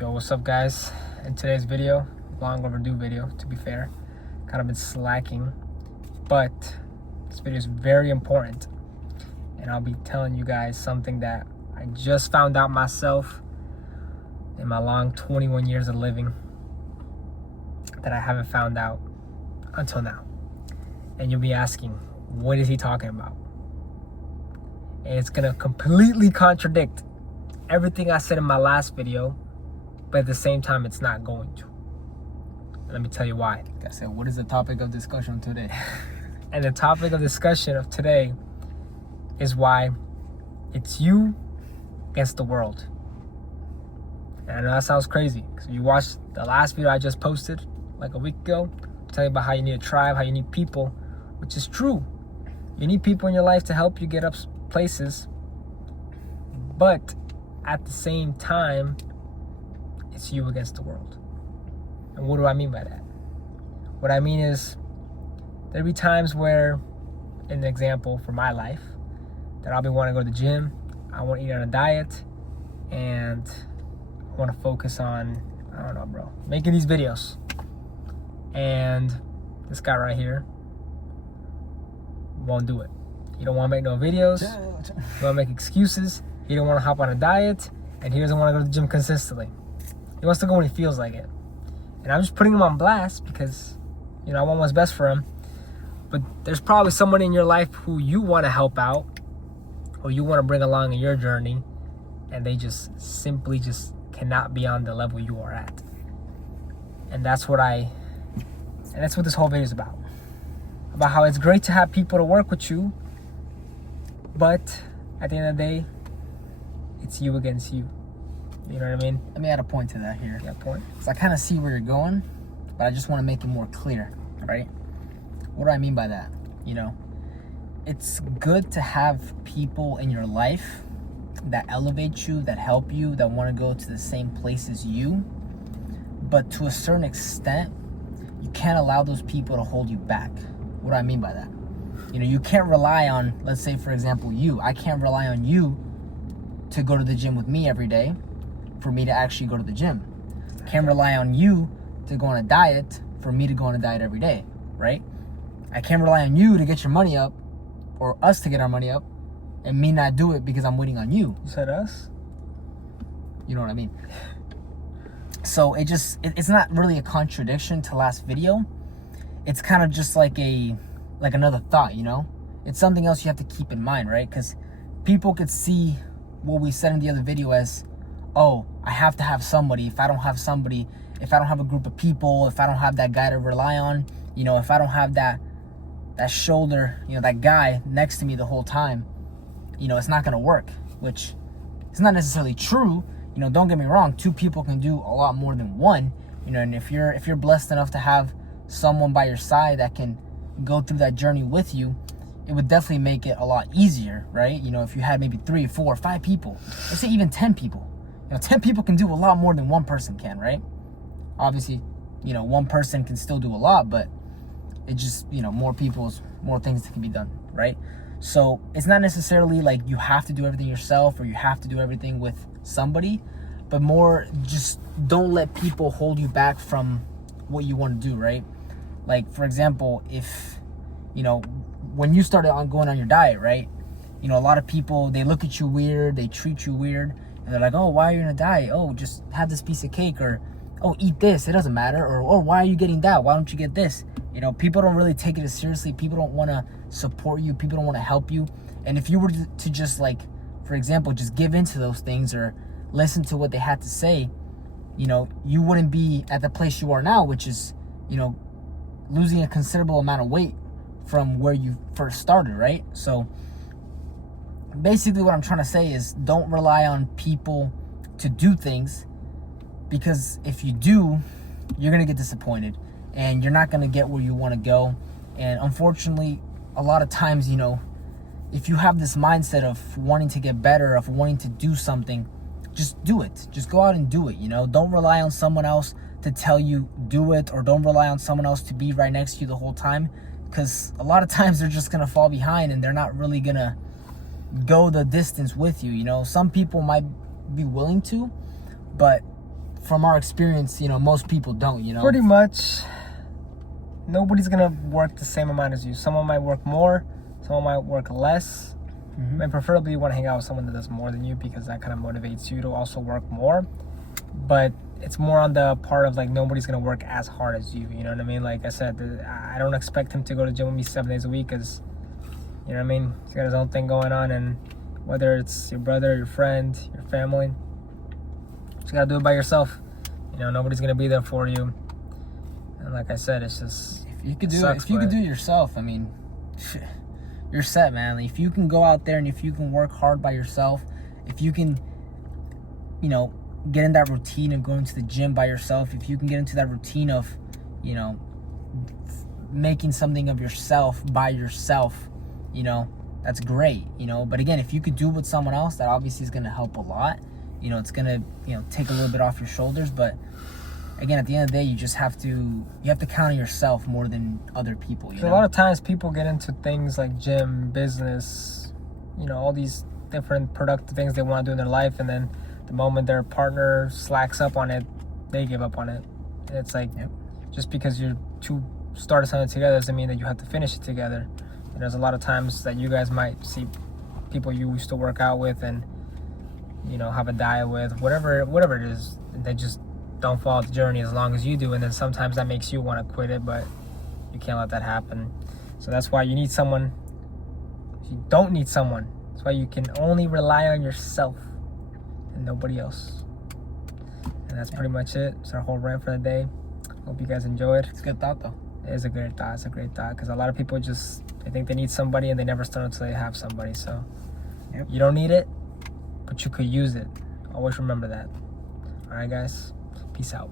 Yo, what's up, guys? In today's video, long overdue video, to be fair, kind of been slacking, but this video is very important, and I'll be telling you guys something that I just found out myself in my long 21 years of living that I haven't found out until now. And you'll be asking, what is he talking about? And it's gonna completely contradict everything I said in my last video, but at the same time, it's not going to. And let me tell you why. Like I said, what is the topic of discussion today? And the topic of discussion of today is why it's you against the world. And I know that sounds crazy, because you watched the last video I just posted like a week ago, tell you about how you need a tribe, how you need people, which is true. You need people in your life to help you get up places, but at the same time, it's you against the world. And what do I mean by that? What I mean is, there'll be times where, an example for my life, that I'll be wanting to go to the gym, I want to eat on a diet, and I want to focus on, I don't know, bro, making these videos. And this guy right here won't do it. He don't want to make no videos. He want to make excuses. He don't want to hop on a diet, and he doesn't want to go to the gym consistently. He wants to go when he feels like it. And I'm just putting him on blast because, you know, I want what's best for him. But there's probably someone in your life who you want to help out, or you want to bring along in your journey, and they just simply just cannot be on the level you are at. And that's what this whole video is about. About how it's great to have people to work with you, but at the end of the day, it's you against you. You know what I mean? Let me add a point to that here. Yeah, point. So I kind of see where you're going, but I just want to make it more clear, right? What do I mean by that? You know, it's good to have people in your life that elevate you, that help you, that want to go to the same place as you. But to a certain extent, you can't allow those people to hold you back. What do I mean by that? You know, you can't rely on, let's say, for example, you. I can't rely on you to go to the gym with me every day for me to actually go to the gym. Can't rely on you to go on a diet for me to go on a diet every day, right? I can't rely on you to get your money up, or us to get our money up, and me not do it because I'm waiting on you. You said us? You know what I mean? So it's not really a contradiction to last video. It's kind of just like another thought, you know? It's something else you have to keep in mind, right? Because people could see what we said in the other video as, oh, I have to have somebody. If I don't have somebody, if I don't have a group of people, if I don't have that guy to rely on, you know, if I don't have that shoulder, you know, that guy next to me the whole time, you know, it's not going to work, which is not necessarily true. You know, don't get me wrong, two people can do a lot more than one, you know, and if you're blessed enough to have someone by your side that can go through that journey with you, it would definitely make it a lot easier, right? You know, if you had maybe 3, 4, 5 people, let's say even 10 people, you know, 10 people can do a lot more than one person can, right? Obviously, you know, one person can still do a lot, but it just, you know, more things that can be done, right? So it's not necessarily like you have to do everything yourself or you have to do everything with somebody, but more just don't let people hold you back from what you want to do, right? Like, for example, if, you know, when you started going on your diet, right? You know, a lot of people, they look at you weird, they treat you weird, and they're like, oh, why are you on a diet? Oh, just have this piece of cake, or, oh, eat this, it doesn't matter, or, oh, why are you getting that? Why don't you get this? You know, people don't really take it as seriously. People don't want to support you. People don't want to help you. And if you were to just, like, for example, just give in to those things or listen to what they had to say, you know, you wouldn't be at the place you are now, which is, you know, losing a considerable amount of weight from where you first started, right? So basically what I'm trying to say is don't rely on people to do things, because if you do, you're going to get disappointed and you're not going to get where you want to go. And unfortunately, a lot of times, you know, if you have this mindset of wanting to get better, of wanting to do something, just do it. Just go out and do it, you know? Don't rely on someone else to tell you do it, or don't rely on someone else to be right next to you the whole time, because a lot of times they're just going to fall behind and they're not really going to go the distance with you, you know? Some people might be willing to, but from our experience, you know, most people don't, you know. Pretty much, nobody's gonna work the same amount as you. Someone might work more, someone might work less. Mm-hmm. And preferably you want to hang out with someone that does more than you, because that kind of motivates you to also work more. But it's more on the part of like, nobody's gonna work as hard as you. You know what I mean? Like I said, I don't expect him to go to gym with me 7 days a week, because, you know what I mean, he's got his own thing going on. And whether it's your brother, your friend, your family, you just gotta do it by yourself. You know, nobody's gonna be there for you. And like I said, it's just, If you could do sucks, it, if you could but- do it yourself, I mean, you're set, man. If you can go out there and if you can work hard by yourself, if you can, you know, get in that routine of going to the gym by yourself, if you can get into that routine of, you know, making something of yourself by yourself, you know, that's great, you know. But again, if you could do it with someone else, that obviously is going to help a lot. You know, it's going to, you know, take a little bit off your shoulders. But again, at the end of the day, you have to count on yourself more than other people, you know. A lot of times people get into things like gym, business, you know, all these different productive things they want to do in their life, and then the moment their partner slacks up on it, they give up on it. And it's like, Yep. just because you're two started something together doesn't mean that you have to finish it together. And there's a lot of times that you guys might see people you used to work out with and, you know, have a diet with, whatever it is, they just don't follow the journey as long as you do. And then sometimes that makes you want to quit it, but you can't let that happen. So that's why you need someone. You don't need someone. That's why you can only rely on yourself and nobody else. And that's pretty much it. It's our whole rant for the day. Hope you guys enjoyed. It's a good thought, though. It is a great thought. It's a great thought, because a lot of people they think they need somebody and they never start until they have somebody. So Yep. you don't need it, but you could use it. Always remember that. All right, guys. Peace out.